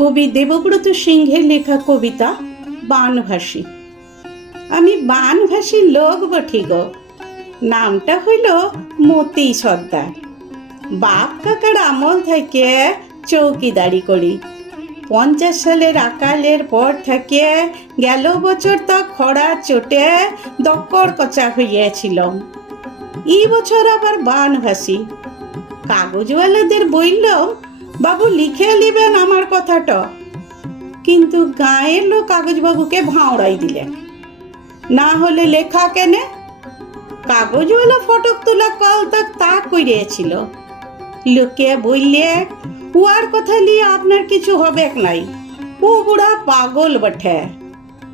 কবি দেবব্রত সিংহের লেখা কবিতা বানভাসী। আমি বানভাসীর লোক বঠি গো। নামটা হইল মতি সর্দার। বাপ কাকার আমল থেকে চৌকিদারি করি। 50 সালের আকালের পর থেকে গেল বছর তো খরার চোটে দক্কর কচা হইয়াছিলাম। এই বছর আবার বানভাসী। কাগজওয়ালাদের বললাম, বাবু লিখে নিবেন আমার কথাটা। কিন্তু গাঁয়ের লোক কাগজবাবুকে ভাঁড়াই দিলেন, না হলে লেখা কেনে। কাগজওয়ালা ফটক তোলা কল তক তা করিয়েছিল। লোকে বললে, উয়ার কথা নিয়ে আপনার কিছু হবে নাই, ও বুড়া পাগল বটে।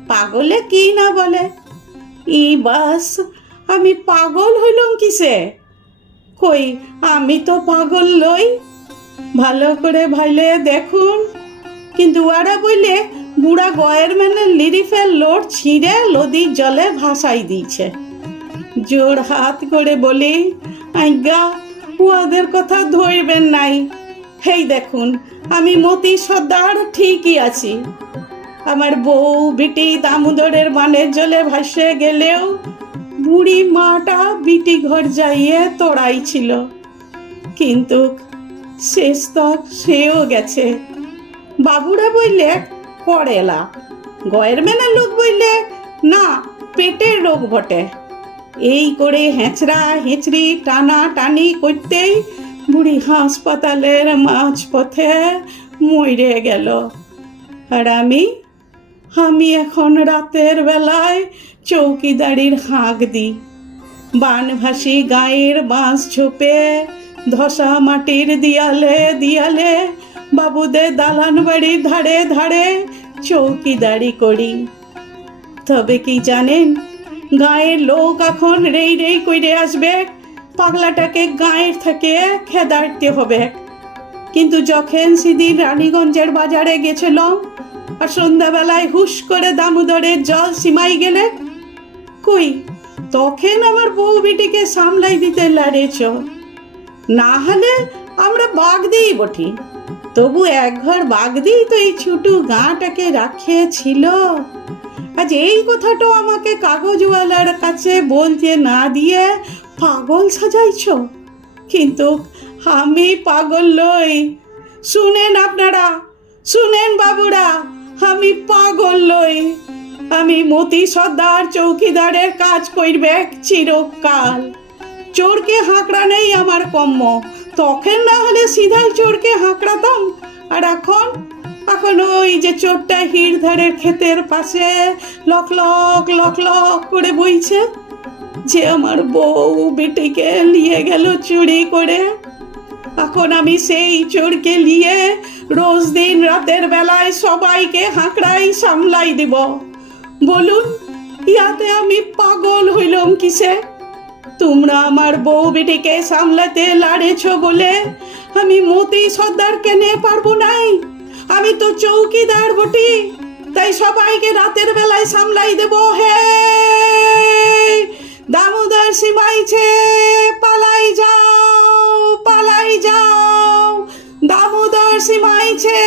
পাগলে কি না বলে। ই বাস আমি পাগল হইলাম কিসে? কই, আমি তো পাগল লই। ভালো করে ভাইলে দেখুন। কিন্তু ওরা বললে বুড়া গয়ের মানে লিরিফের লোড ছিঁড়ে নদীর জলে ভাসাই দিয়েছে। জোর হাত করে বলি, আজ্ঞা ওদের কথা ধরবেন নাই। হেই দেখুন, আমি মতি সর্দার ঠিকই আছি। আমার বউ বিটি দামোদরের বানের জলে ভাসে গেলেও বুড়ি মাটা বিটি ঘর যাইয়ে তোড়াই ছিল। কিন্তু শেষ তক সেও গেছে। বাবুরা বললে করেলা, গয়ের মেলা লোক বললে না, পেটের রোগ বটে। এই করে হেঁচড়া হেঁচড়ি টানা টানি করতেই বুড়ি হাসপাতালের মাঝ পথে মরে গেল। আর আমি এখন রাতের বেলায় চৌকিদারির হাঁক দিই। বানভাসী গায়ের বাঁশ ঝোপে ধসা মাটির দিয়ালে দিয়ালে বাবুদের দালান বাড়ির ধারে ধারে চৌকিদারি করি। তবে কি জানেন, গায়ের লোক এখন রেই রেই করে আসবে, পাগলাটাকে গায়ের থেকে খেদাইতে হবে। কিন্তু যখন সেদিন রানীগঞ্জের বাজারে গেছিলাম আর সন্ধ্যাবেলায় হুশ করে দামোদরের জল সীমাই গেলে, কই তখন আমার বউ বিটিকে সামলাই দিতে লাড়েছ। না হলে আমরা বাগ দিই বটি, তবু এক ঘর বাগ দিই তো এই ছোট গাঁটাকে রাখিয়েছিল। আজ এই কথাটা আমাকে কাগজওয়ালার কাছে বলতে না দিয়ে পাগল সাজাইছ। কিন্তু আমি পাগল লই। শুনেন আপনারা, শুনেন বাবুরা, আমি পাগল লই। আমি মতি সর্দার চৌকিদারের কাজ করবে চিরকাল। চোরকে হাঁকড়া নেই আমার কম্ম। তখন না হলে সিধাই চোরকে হাঁকড়াতাম। আর এখন ওই যে চোরটা হিড়ধারের ক্ষেতের পাশে লক লক লক লক করে বইছে, যে আমার বউ বেটিকে নিয়ে গেল চুরি করে। এখন আমি সেই চোরকে নিয়ে রোজ দিন রাতের বেলায় সবাইকে হাঁকড়াই সামলাই দিব। বলুন, ইয়াতে আমি পাগল হইলাম কিসে? তোমরা আমার বউ বেটিকে সামলাতে লাড়েছ বলে আমি মতি সর্দার কেনে পারবো নাই? আমি তো চৌকিদার বটি, তাই সবাইকে রাতের বেলায় সামলাই দেব। হে দামোদর সীমাইছে, পালাই যাও, পালাই যাও, দামোদর সীমাইছে।